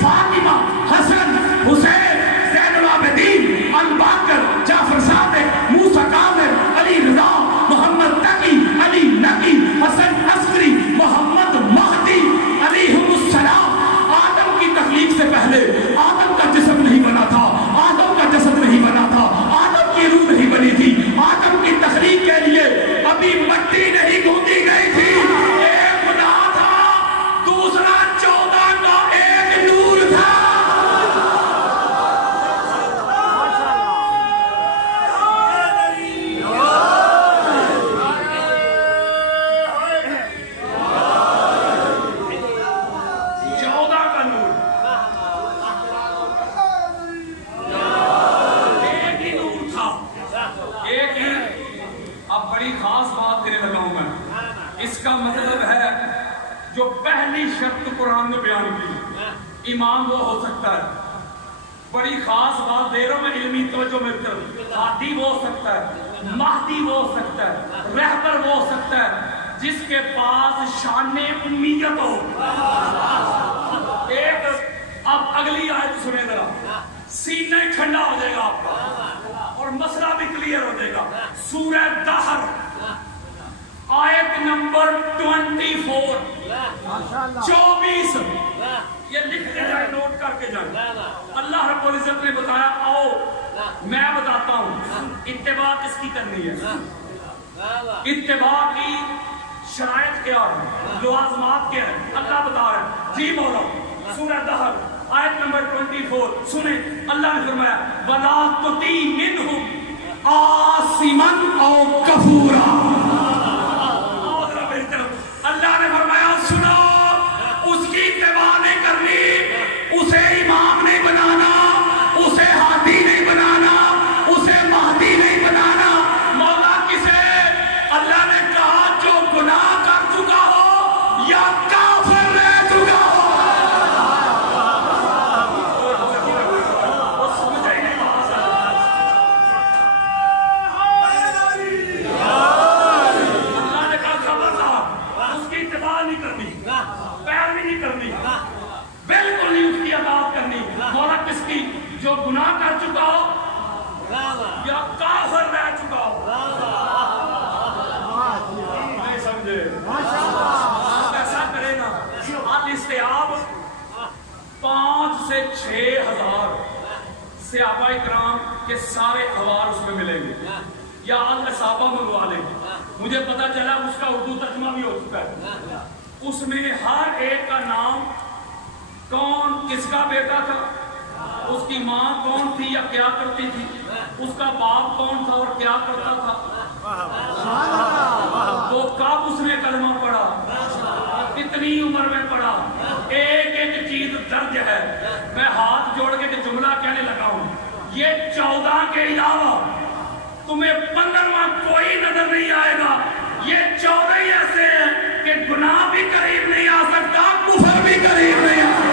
فاطمہ، حسن، حسین، زین العابدین، الباقر، جعفر صادق، موسیٰ کاظم، علی رضا، محمد تقی، علی نقی، حسن عسکری، محمد مہدی علیہم السلام. آدم کی تخلیق سے پہلے آدم کا جسم نہیں بنا تھا، آدم کا جسد نہیں بنا تھا، آدم کی روح نہیں بنی تھی. آدم کی تخلیق کے لیے ابھی مٹی نہیں گوندی گئی تھی. ایک خدا تھا، دوسرا 14 کا ایک نور تھا. جو پہلی شرط قرآن نے بیان کی امام وہ ہو سکتا ہے. بڑی خاص بات دے رہا ہوں میں علمی توجہ میں طرف. ہادی وہ ہو سکتا ہے، مہدی وہ ہو سکتا ہے، رہبر وہ ہو سکتا ہے جس کے پاس شان امیت ہو. ایک اب اگلی آیت سنے ذرا، سینہ ہی ٹھنڈا ہو جائے گا آپ کا اور مسئلہ بھی کلیئر ہو جائے گا. سورہ دہر آیت نمبر 24 24 یہ لکھ کے جائے، نوٹ کر کے جائے. اللہ رب العزت نے بتایا آؤ میں بتاتا ہوں اتباع کس کی کرنی ہے. اتباع کی شرائط کیا ہے، لوازمات کیا ہے، اللہ بتا رہا ہے. جی مولا سورہ دہر آیت نمبر 24 سنیں. اللہ نے فرمایا وَلَا تُطِعْ مِنْهُمْ عَاصِمًا أَوْ كَفُورًا. اللہ نے فرمایا سنو، اس کی اتباع نہیں کرنی، اسے امام نہیں بنانا، اسے ہادی نہیں بنانا، اسے مہدی نہیں بنانا. مولا کسے؟ اللہ نے کہا جو گناہ کر چکا ہو یا کافر رہ چکا ہو. بالکل نہیں اس کی اطاعت کرنی. مولا کس کی؟ جو گناہ کر چکا ہو یا کافر رہ چکا ہو. نہیں سمجھے؟ آپ ایسا کرے نا، الاستیعاب 5 سے 6 ہزار صحابہ کرام کے سارے احوال اس میں ملیں گے، یا الاصابہ منگوا لیں. مجھے پتا چلا اس کا اردو ترجمہ بھی ہو چکا ہے. اس میں ہر ایک کا نام، کون کس کا بیٹا تھا، اس کی ماں کون تھی یا کیا کرتی تھی، اس کا باپ کون تھا اور کیا کرتا تھا، وہ کب اس نے کلمہ پڑھا، کتنی عمر میں پڑھا. ایک ایک چیز درج ہے. میں ہاتھ جوڑ کے جملہ کہنے لگا ہوں، یہ 14 کے علاوہ تمہیں 15واں کوئی نظر نہیں آئے گا. یہ 14 ہی ایسے ہیں کہ گناہ بھی قریب نہیں آ سکتا، کفر بھی قریب نہیں آ سکتا.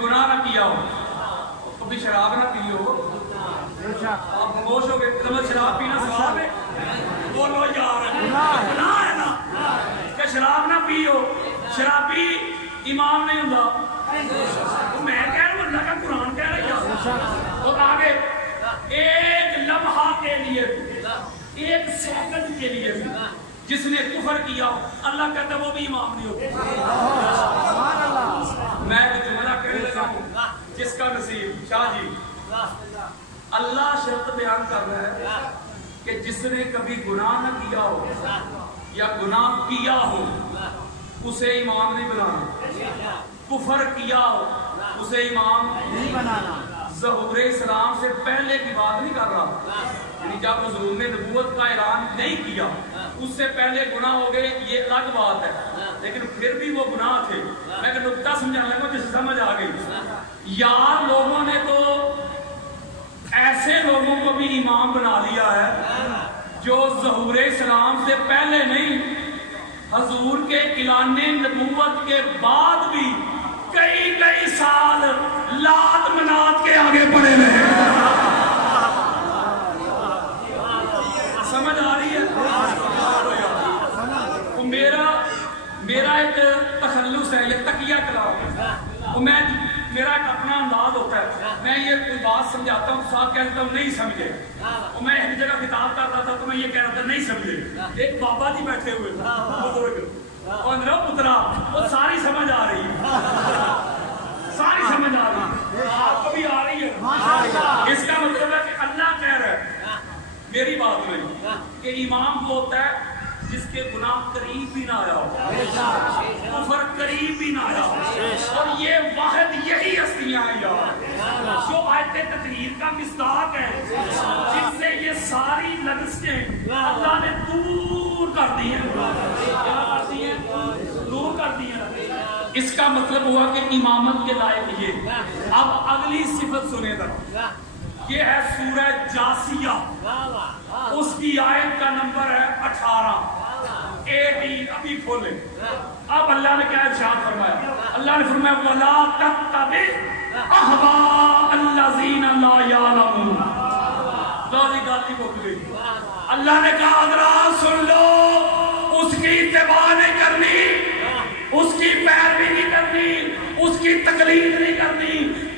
گناہ نہ کیا ہو، کبھی شراب نہ پی ہو. آپ خاموش ہو گئے، شراب پینا ثواب ہے؟ بولو یار گناہ ہے نا کہ شراب نہ پی ہو. شرابی امام نہیں ہوتا. میں کہہ رہا ہوں اللہ کا قرآن کہہ رہا ہے. اور آگے ایک لمحہ کے لیے، ایک سیکنڈ کے لیے جس نے کفر کیا ہو، اللہ کہتا ہے وہ بھی امام نہیں ہوتا. میں ایک جملہ کہنے لگا ہوں، جس کا نصیب شاہ جی اللہ شرط بیان کر رہا ہے کہ جس نے کبھی گناہ نہ کیا ہو یا گناہ کیا ہو اسے امام نہیں بنانا. کفر کیا ہو اسے امام نہیں بنانا. ظہور اسلام سے پہلے کی بات نہیں کر رہا، یعنی جب حضور نے نبوت کا اعلان نہیں کیا اس سے پہلے گناہ ہو گئے یہ الگ بات ہے، لیکن پھر بھی وہ گناہ تھے. میں کہ نکتہ سمجھانے لگا جسے سمجھ آ گئی. یار لوگوں نے تو ایسے لوگوں کو بھی امام بنا لیا ہے جو ظہور اسلام سے پہلے نہیں، حضور کے اعلان نبوت کے بعد بھی کئی سال لات منات کے آگے پڑے رہے. سمجھ آ رہی ہے؟ میرا ایک تخلص ہے، یہ تقیہ کلام. میرا ایک اپنا انداز ہوتا ہے، میں یہ کوئی بات سمجھاتا ہوں ساتھ کہتا ہوں نہیں سمجھے. اور میں ایک جگہ خطاب کر رہا تھا تو میں یہ کہہ رہا تھا نہیں سمجھے. ایک بابا جی بیٹھے ہوئے بزرگ اور میرا پترا، وہ ساری سمجھ آ رہی ہے، ساری سمجھ آ رہی ہے. آپ کو بھی آ رہی ہے. اس کا مطلب ہے کہ اللہ کہہ رہا ہے میری بات میں کہ امام وہ ہوتا ہے جس کے گناہ قریب بھی نہ آیا ہو، کفر قریب بھی نہ آیا ہو. اور یہ واحد یہی ہستیاں ہیں یار جو آیت تطہیر کا مصداق ہے، جن سے یہ ساری لغزشیں اللہ نے دور کر دی ہیں. کیا کر دی ہیں؟ دور کر دی ہیں. اس کا مطلب ہوا کہ امامت کے لائق یہ. اب اگلی صفت سنے ذرا. یہ ہے سورہ جاسیہ, اس کی آیت کا نمبر ہے 18 ابھی کھولے. اب اللہ نے کیا ارشاد فرمایا؟ اللہ نے فرمایا وَلَا تَتَّبِعْ أَهْوَاءَ الَّذِينَ لَا يَعْلَمُونَ. گالی گالی بک گئی. اللہ نے کہا حضرات سن لو, اس کی اتباع نہیں کرنی, اس کی پیروی نہیں کرنی, اس کی تقلید نہیں کرنی,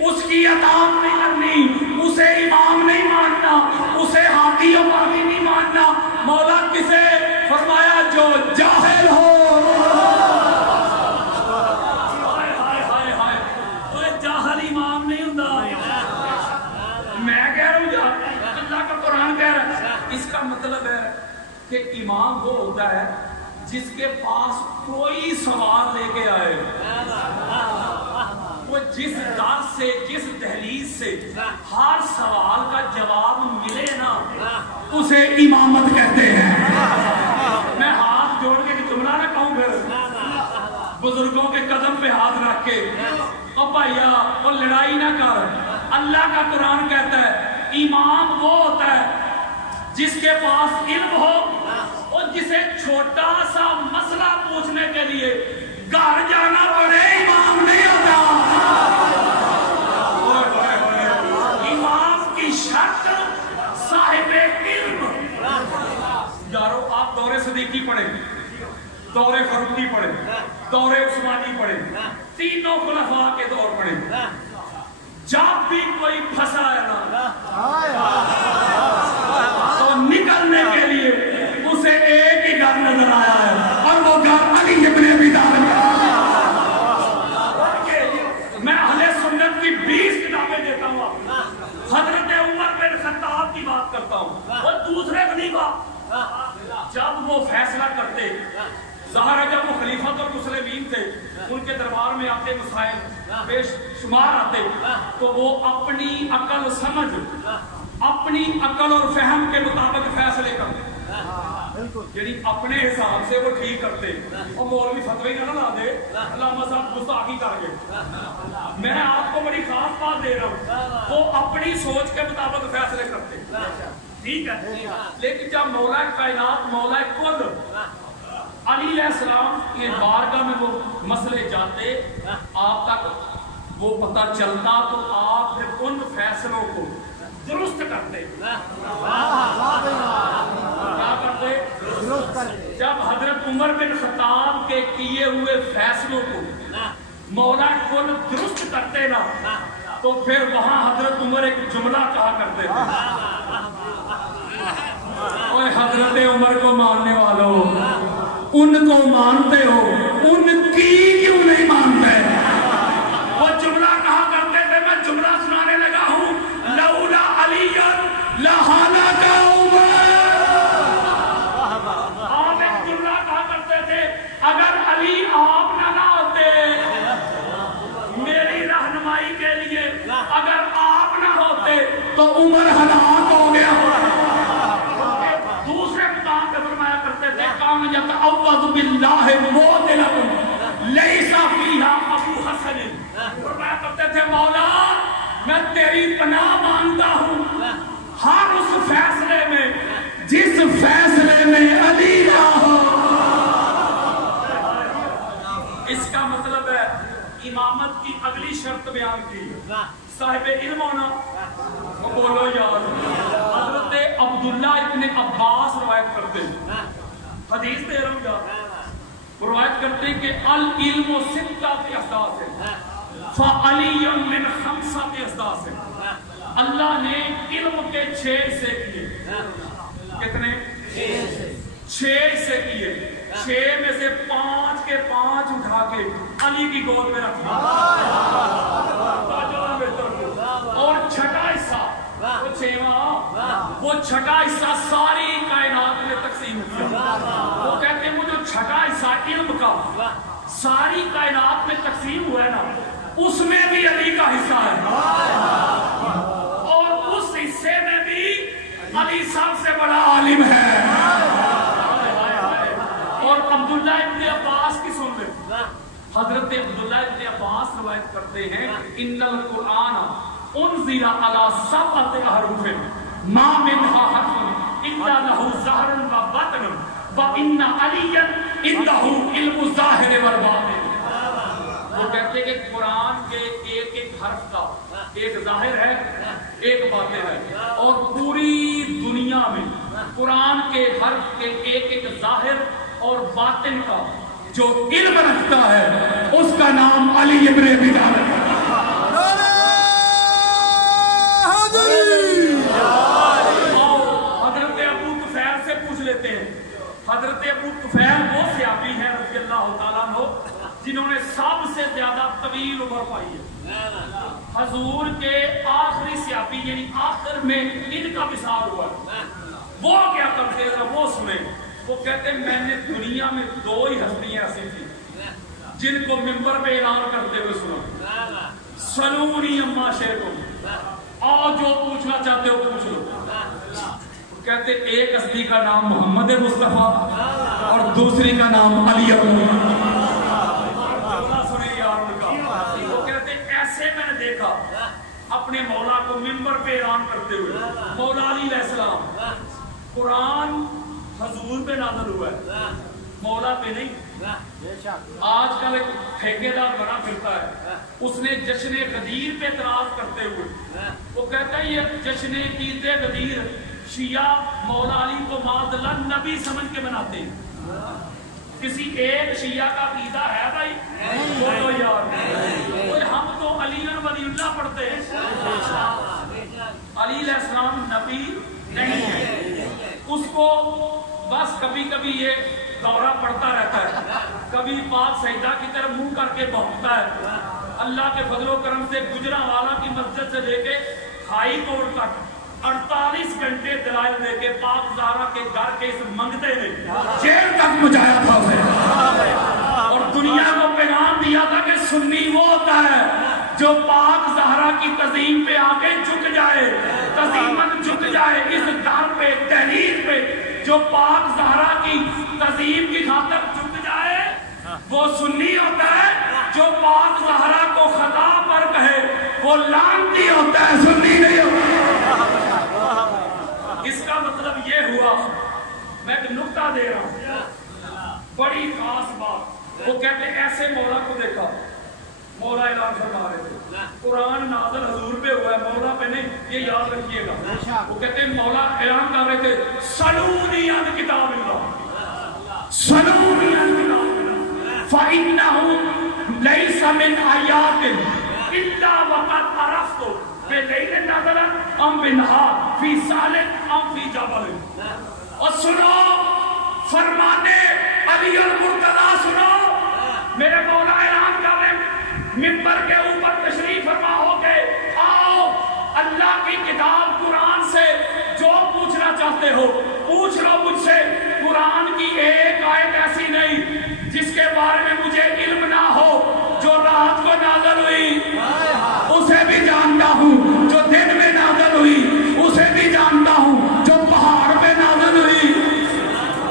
اس کی اطاعت نہیں کرنی, اسے امام نہیں ماننا, اسے ہاتھی و باغی نہیں ماننا. مولا کسے فرمایا؟ جو جاہل ہو. جاہل امام نہیں ہوتا. میں کہہ رہا ہوں اللہ کا قرآن کہہ رہا ہے. اس کا مطلب ہے کہ امام وہ ہوتا ہے جس کے پاس کوئی سوال لے کے آئے, وہ جس در سے جس دہلیز سے ہر سوال کا جواب ملے نا, اسے امامت کہتے ہیں. میں ہاتھ جوڑ کے جملہ نہ کہوں, پھر بزرگوں کے قدم پہ ہاتھ رکھ کے او بھائیا وہ لڑائی نہ کر. اللہ کا قرآن کہتا ہے امام وہ ہوتا ہے جس کے پاس علم ہو اور جسے چھوٹا سا مسئلہ پوچھنے کے لیے گھر جانا پڑے, امام نہیں ہوتا. امام کی شرط صاحب علم. یارو آپ دور صدیقی پڑھیں, دور فاروقی پڑھیں, دور عثمانی پڑھیں, تینوں خلفاء کے دور پڑھیں. جب بھی کوئی پھنسا ہے نا تو نکلنے کے لیے اسے ایک ہی گھر نظر آیا ہے, اور وہ گھر علی ابن ابی طالب. میں اہل سنت کی 20 کتابیں دیتا ہوں, حضرت عمر بن خطاب کی بات کرتا ہوں. وہ دوسرے خلیفہ جب وہ فیصلہ کرتے, ظاہر ہے جب وہ خلیفۃ المسلمین تھے, ان کے دربار میں آتے مسائل بے شمار آتے, تو وہ اپنی عقل سمجھ, اپنی عقل اور فہم کے مطابق فیصلے کرتے. یعنی اپنے حساب سے وہ ٹھیک کرتے, اور مولوی فتوی نہ لا دے علامہ صاحب گستاخی کر گئے. میں آپ کو بڑی خاص بات دے رہا ہوں, وہ اپنی سوچ کے مطابق فیصلے کرتے, ٹھیک ہے. لیکن جب مولا کائنات مولا کل علی علیہ السلام کے بارگاہ میں وہ مسئلے جاتے, آپ تک وہ پتہ چلتا, تو آپ پھر ان فیصلوں کو درست کرتے. کیا کرتے؟ جب حضرت عمر بن خطاب کے کیے ہوئے فیصلوں کو مولا کل درست کرتے نا, تو پھر وہاں حضرت عمر ایک جملہ کہا کرتے تھے, اوے حضرت عمر کو ماننے والوں, ان کو مانتے ہو, ان کی کیوں نہیں مانتے؟ وہ جملہ کہا کرتے تھے, میں جملہ سنانے لگا ہوں, لولا علی لہلک عمر. آپ ایک جملہ کہا کرتے تھے, اگر علی آپ نہ ہوتے میری رہنمائی کے لیے, اگر آپ نہ ہوتے تو عمر ہلاک ہو گیا. دوسرے مقام پہ فرمایا کرتے تھے, کام یتعوذ باللہ موطلکم لیس فیہا ابو حسن. فرمایا کرتے تھے مولا میں تیری پناہ مانگتا ہوں ہر اس فیصلے میں جس فیصلے میں علی نہ ہو. اس کا مطلب ہے امامت کی اگلی شرط بیان کی, صاحب علم ہونا. بولو یار, حضرت عبداللہ ابن عباس روایت کرتے ہیں, حدیث دے رہا ہوں یار, روایت کرتے ہیں کہ العلم ستۃ احداث فعلی من خمسۃ احداث. اللہ نے علم کے 6 حصے کیے. کتنے؟ 6 حصے کیے. 6 میں سے 5 کے 5 اٹھا کے علی کی گود میں رکھ دیا, اور چھٹا حصہ وہ چھٹا حصہ ساری کائنات میں تقسیم کیا. وہ کہتے ہیں وہ جو چھٹا حصہ علم کا ساری کائنات میں تقسیم ہوا ہے نا, اس میں بھی علی کا حصہ ہے, اور اس حصے میں بھی علی سب سے بڑا عالم ہے. اور عبداللہ ابن عباس کی سن لیں, حضرت عبداللہ ابن عباس روایت کرتے ہیں ان القرآن انزل علی سبعۃ احرف ما منها حرف الا له ظاہر و باطن وان علیا عنده علم الظاہر والباطن. وہ کہتے ہیں کہ قرآن کے ایک ایک حرف کا ایک ظاہر ہے ایک باطن ہے، اور پوری دنیا میں قرآن کے حرف کے ایک ایک ظاہر اور باطن کا جو علم رکھتا ہے اس کا نام علی ابن ابی طالب ہے. حضرت ابو طفیل سے پوچھ لیتے ہیں. حضرت ابو طفیل وہ صحابی ہیں رضی اللہ تعالیٰ عنہ جنہوں نے سب سے زیادہ طویل عمر پائی ہے. حضور کے آخری صحابی یعنی آخر میں ان کا وصال ہوا. وہ کیا کرتے ہیں وہ سنیں. وہ کہتے ہیں میں نے دنیا میں دو ہی ہستیاں ایسی تھی جن کو ممبر پہ اعلان کرتے ہوئے سنا سلونی اما شئتم، اور جو پوچھنا چاہتے ہو پوچھ لو. کہتے ایک ہستی کا نام محمد مصطفیٰ اور دوسری کا نام علی ابن. وہ کہتے ایسے میں نے دیکھا اپنے مولا کو ممبر پہ اعلان کرتے ہوئے. مولا علی علیہ السلام قرآن حضور پہ نازل ہوا ہے مولا پہ نہیں. آج کل ایک ٹھیکیدار بنا پھرتا ہے، اس نے جشن غدیر پہ اعتراض کرتے ہوئے وہ کہتا ہے یہ جشن عید غدیر شیعہ مولا علی کو معاذ اللہ نبی سمجھ کے مناتے ہیں. کسی ایک شیعہ کا عقیدہ ہے بھائی؟ وہ تو یار ہم تو علی ولی اللہ پڑھتے ہیں. علی علیہ السلام نبی نہیں ہے. اس کو بس کبھی کبھی یہ دورہ پڑتا رہتا ہے، کبھی پاک سجدہ کی طرف منہ کر کے بہتتا ہے. اللہ کے فضل و کرم سے گجرانوالہ کی مسجد سے لے کے ہائی کورٹ تک 48 گھنٹے دلائل دے کے پاک زہرا کے گھر کے اس منگتے نے جیل تک پہنچایا تھا اسے، اور دنیا کو پیغام دیا تھا کہ سنی وہ ہوتا ہے جو پاک زہرا کی تعظیم پہ آ کے جھک جائے، تعظیماً جھک جائے اس گھر پہ تحریر پہ. جو پاک زہرا کی تعظیم کی خاطر جھک جائے وہ سنی ہوتا ہے. جو پاک زہرا کو خطا پر کہے وہ لعنتی ہوتا ہے، سنی نہیں ہوتا. اس کا مطلب یہ ہوا، میں ایک نکتہ دے رہا ہوں بڑی خاص بات. وہ کہتے ہیں ایسے مولا کو دیکھا، مولا اعلان فرما رہے تھے قرآن نازل حضور پہ ہوا ہے مولا پہ نہیں، یہ یاد رکھیے گا. وہ کہتے ہیں مولا اعلان کر رہے تھے سلونی عن کتاب اللہ، سلونی عن کتاب اللہ فإنه ليس من آیات الا وقد عرفت بلیل نازل ام بنہار فی سال ام فی جبل. اور سنو فرمانے علی المرتضیٰ، سنو میرے مولا اعلان کر رہے ممبر کے اوپر تشریف فرما ہو کے آؤ اللہ کی کتاب قرآن سے جو پوچھنا چاہتے ہو پوچھ لو مجھ سے. قرآن کی ایک آیت ایسی نہیں جس کے بارے میں مجھے علم نہ ہو. جو رات کو نازل ہوئی اسے بھی جانتا ہوں، جو دن میں نازل ہوئی اسے بھی جانتا ہوں، جو پہاڑ پہ نازل ہوئی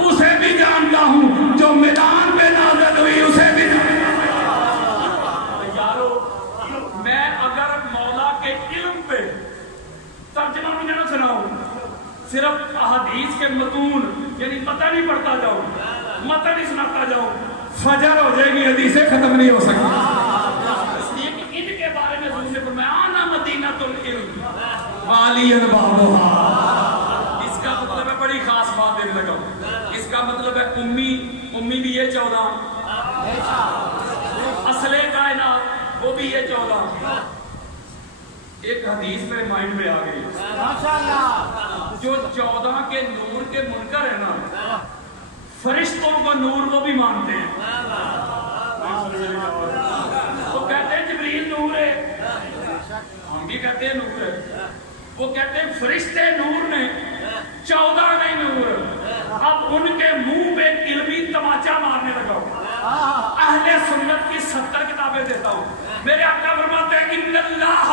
اسے بھی جانتا ہوں، جو میدان پہ نازل ہوئی اسے بھی جانتا ہوں. میں اگر مولا کے علم پہ ترجمہ بھی نہ سناؤں، صرف احادیث کے متون یعنی متن نہیں پڑھتا جاؤں، متن نہیں سناتا جاؤں، فجر ہو جائے گی، حدیثیں ختم نہیں ہو سکتی. اس لیے کہ ان کے بارے میں حضور نے فرمایا آنا مدینۃ العلم والی بابھا. اس کا مطلب ہے بڑی خاص بات دینے لگا. اس کا مطلب ہے امی بھی یہ 14، اصل کائنات وہ بھی یہ 14. ایک حدیث میرے مائنڈ میں آ گئی، جو 14 کے نور کے منکر ہے نا فرشتوں کو نور وہ بھی مانتے ہیں. وہ کہتے ہیں جبریل نور ہے، ہم بھی کہتے ہیں نور ہے. وہ کہتے ہیں فرشتے نور نے، 14 نہیں نور. اب ان کے منہ پہ علمی تماچا مارنے لگا. اہل سنت کی 70 کتابیں دیتا ہوں. میرے آقا فرماتے ہیں ان اللہ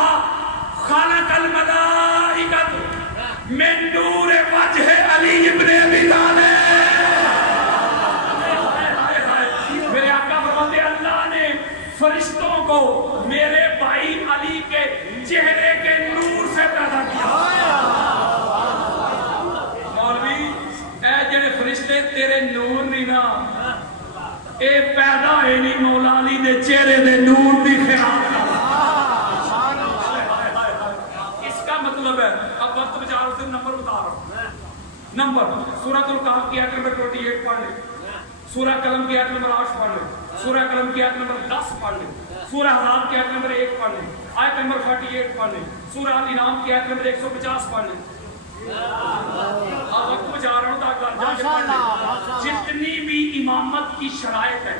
خلق الملائکۃ من نور وجہ علی ابن ابی طالب. میرے آقا فرماتے ہیں اللہ نے کو میرے بھائی علی کے چہرے کے نور سے پیدا کیا. مولوی اے جڑے فرشتے تیرے نور نہیں نا اے پیدا ہے نہیں مولا علی دے چہرے دے نور دی خیال کا. اس کا مطلب ہے اب وقت بچا رہا ہوں نمبر بتا رہا ہوں. نمبر سورۃ الکہف کی آیت نمبر 28 پڑھ لیں, سورہ قلم کی آیت نمبر 8 پڑھ لیں, سورہ قلم کی آیت نمبر 10 پڑھ لیں, سورہ حضاب کی آیت نمبر 1 پڑھ لیں, آیت نمبر 48 پڑھ لیں, سورہ الانعام کی آیت نمبر 150 پڑھ لیں. وقت بچا رہا ہوں تاکہ پڑھ لیں. جتنی بھی امامت کی شرائط ہے,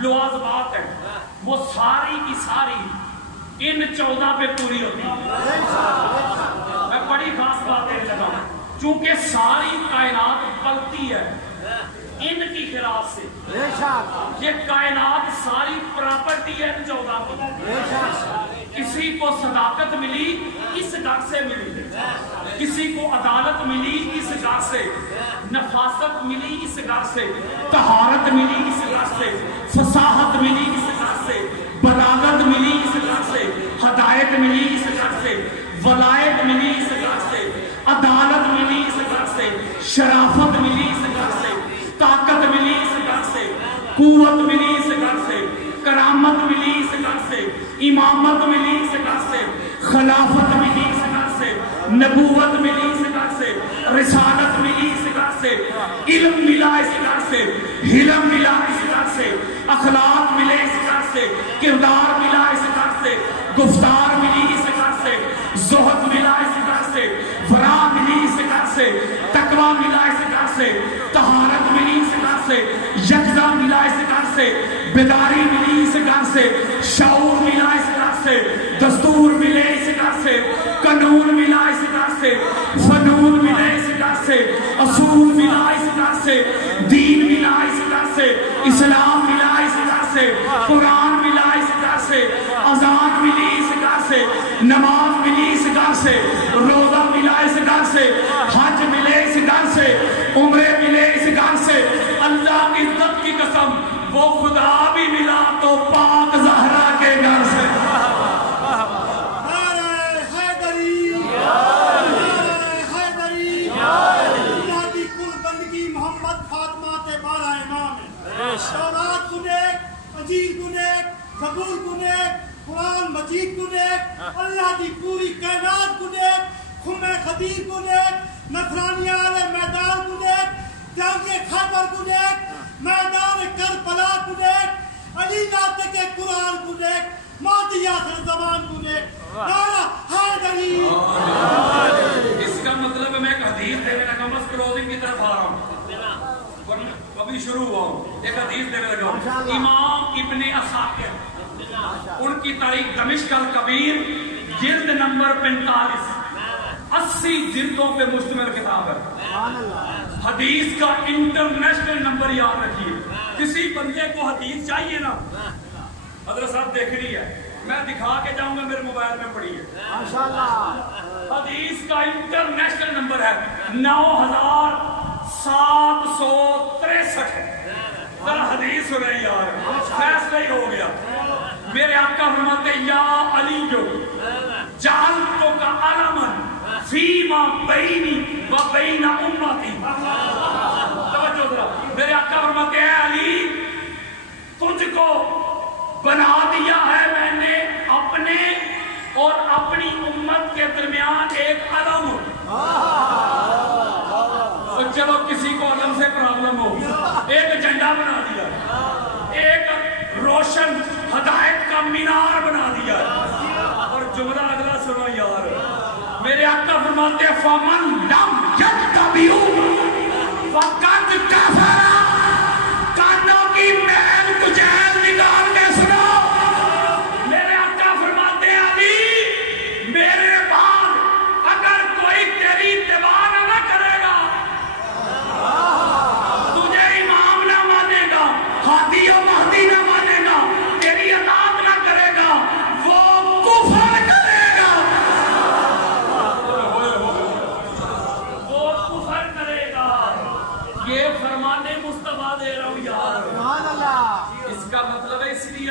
لوازمات ہے, وہ ساری کی ساری ان 14 پہ پوری ہوتی ہے. میں بڑی خاص بات دینے لگا ہوں چونکہ ساری کائنات پلتی ہے ان کی خلاف سے. یہ کائنات ساری پراپرٹی ہے 14 کی. کسی کو صداقت ملی اس گھر سے ملی, کسی کو عدالت ملی اس گھر سے, نفاست ملی اس گھر سے, طہارت ملی اس گھر سے, فصاحت ملی اس گھر سے, بلاغت ملی اس گھر سے, ہدایت ملی اس گھر سے, ولایت ملی اس گھر سے, عدالت ملی اس گھر سے, شرافت ملی اس گھر سے, طاقت ملی اس گھر سے, قوت ملی اس گھر سے, کرامت ملی اس گھر سے, امامت ملی اس گھر سے, خلافت ملی اس گھر سے, نبوت ملی اس گھر سے, رسالت ملی اس گھر سے, علم ملا اس گھر سے, حلم ملا اس گھر سے, اخلاق ملے اس گھر سے, کردار ملا اس گھر سے, گفتار ملی اس گھر سے, زہد ملا اس گھر سے, ورا ملی اس گھر سے, تقوی ملا اس گھر سے, طہارت ملی اس گھر سے, یکزا ملا اس گھر سے, بیداری ملی اس گھر سے, شعور ملا اس گھر سے, دستور ملے اس گھر سے, قانون ملا اس گھر سے, فنون ملے اس گھر سے, اصول ملا اس گھر سے, دین ملا اس گھر سے, اسلام ملا اس گھر سے, قرآن ملا اس گھر سے, اذان ملی اس گھر سے, نماز ملی اس گھر سے, روزہ ملا اس گھر سے, حج ملے اس گھر سے, عمرے ملے اس گھر سے. اللہ کی عزت کی قسم وہ خدا بھی ملا تو پاک زہرا کے گھر سے. تورات کو دیکھ, انجیل کو دیکھ, زبور کو دیکھ, قرآن مجید کو دیکھ, اللہ کی پوری کائنات کو دیکھ, خم خدیر کو دیکھ, نصرانیہ علیہ میدان کو دیکھ, جنگ خیبر کو دیکھ, میدان کربلا کو دیکھ, علی ناطق کے قرآن کو دیکھ, مہدی آخر زمان کو دیکھ. نعرہ حیدری. اس کا مطلب ہے میں ایک حدیث دینے لگا, بس کلوزنگ کی طرف آ رہا ہوں, ابھی شروع ہوا ہوں. ایک حدیث دینے لگا ہوں. امام ابن عساکر ان کی تاریخ دمشق الکبیر جلد نمبر 45 80 جلدوں پہ مشتمل کتاب ہے. حدیث کا انٹرنیشنل نمبر یاد رکھیے. کسی بندے کو حدیث چاہیے نا, حضرت صاحب دیکھ رہی ہے, میں دکھا کے جاؤں گا, میرے موبائل میں پڑھی ہے. حدیث کا انٹرنیشنل نمبر ہے 9763. ذرا حدیث سنیں یار, فیصلہ ہی ہو گیا. میرے آقا فرماتے یا علی جو جعلتو کا علمن فیما بینی و بین امتی. توجہ ذرا, میرے آقا فرماتے ہیں علی تجھ کو بنا دیا ہے میں نے اپنے اور اپنی امت کے درمیان ایک علم. چلو کسی کو علم سے پرابلم ہو, ایک جھنڈا بنا دیا, ایک روشن ہدایت کا مینار بنا دیا. اور جملہ اگلا سنو یار, میرے آقا فرماتے ہیں فمن لم یتبعوا فقد کفر. کانوں کی محل کچیل نکال کے سنو, میرے آقا فرماتے ہیں علی میرے بعد اگر کوئی تیری اتباع نہ کرے گا, تجھے امام نہ مانے گا, ہادی و مہدی نہ مانے گا, تیری اطاعت نہ کرے گا, وہ کفر کرے گا. وہ کفر کرے گا. یہ فرمانے مصطفیٰ دے رہا ہوں یار. اس کا مطلب ہے اس لیے